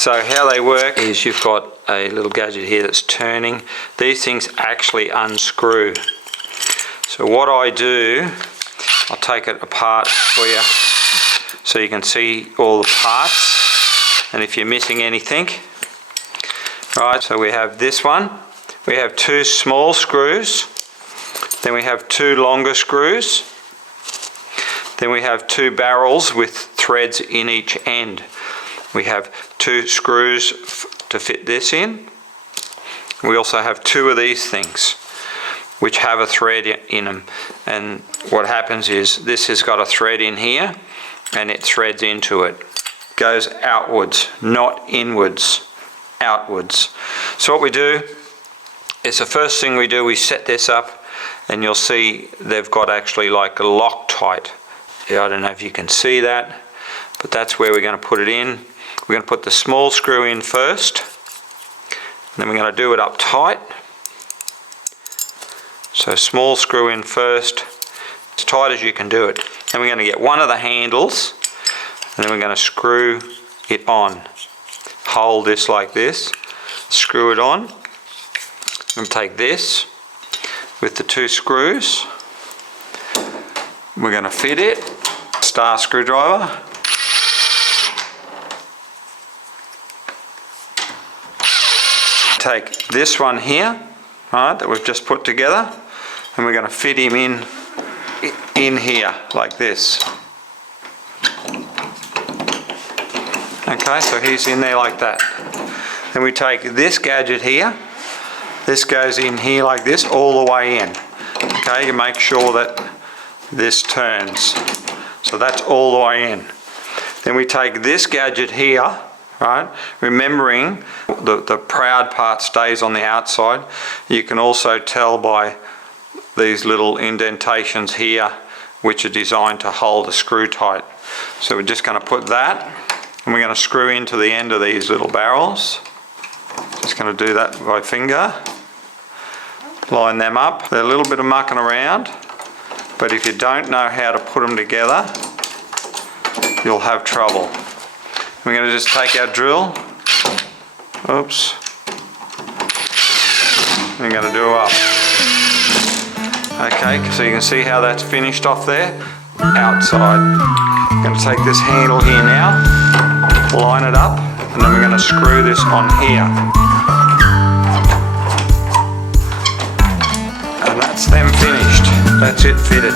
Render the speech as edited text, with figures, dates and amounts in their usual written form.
So how they work is you've got a little gadget here that's turning. These things actually unscrew. So what I do, I'll take it apart for you so you can see all the parts and if you're missing anything. Right, so we have this one. We have 2 small screws. Then we have 2 longer screws. Then we have 2 barrels with threads in each end. We have 2 screws to fit this in. We also have 2 of these things which have a thread in them, and what happens is this has got a thread in here and it threads into it. Goes outwards, not inwards, outwards. So what we do is the first thing we do, we set this up, and you'll see they've got actually like a Loctite. I don't know if you can see that, but that's where we're going to put it in. We're going to put the small screw in first, and then we're going to do it up tight. So small screw in first, as tight as you can do it. Then we're going to get one of the handles, and then we're going to screw it on. Hold this like this, screw it on, and take this with the 2 screws. We're going to fit it, star screwdriver. Take this one here, right, that we've just put together, and we're going to fit him in here like this. Okay, so he's in there like that. Then we take this gadget here, this goes in here like this all the way in. Okay, you make sure that this turns. So that's all the way in. Then we take this gadget here, right, remembering the proud part stays on the outside. You can also tell by these little indentations here which are designed to hold the screw tight. So we're just going to put that, and we're going to screw into the end of these little barrels. Just going to do that by finger. Line them up. They're a little bit of mucking around, but if you don't know how to put them together, you'll have trouble. We're going to just take our drill. Oops. We're going to do up. Okay, so you can see how that's finished off there. Outside. We're going to take this handle here now, line it up, and then we're going to screw this on here. And that's them finished. That's it fitted.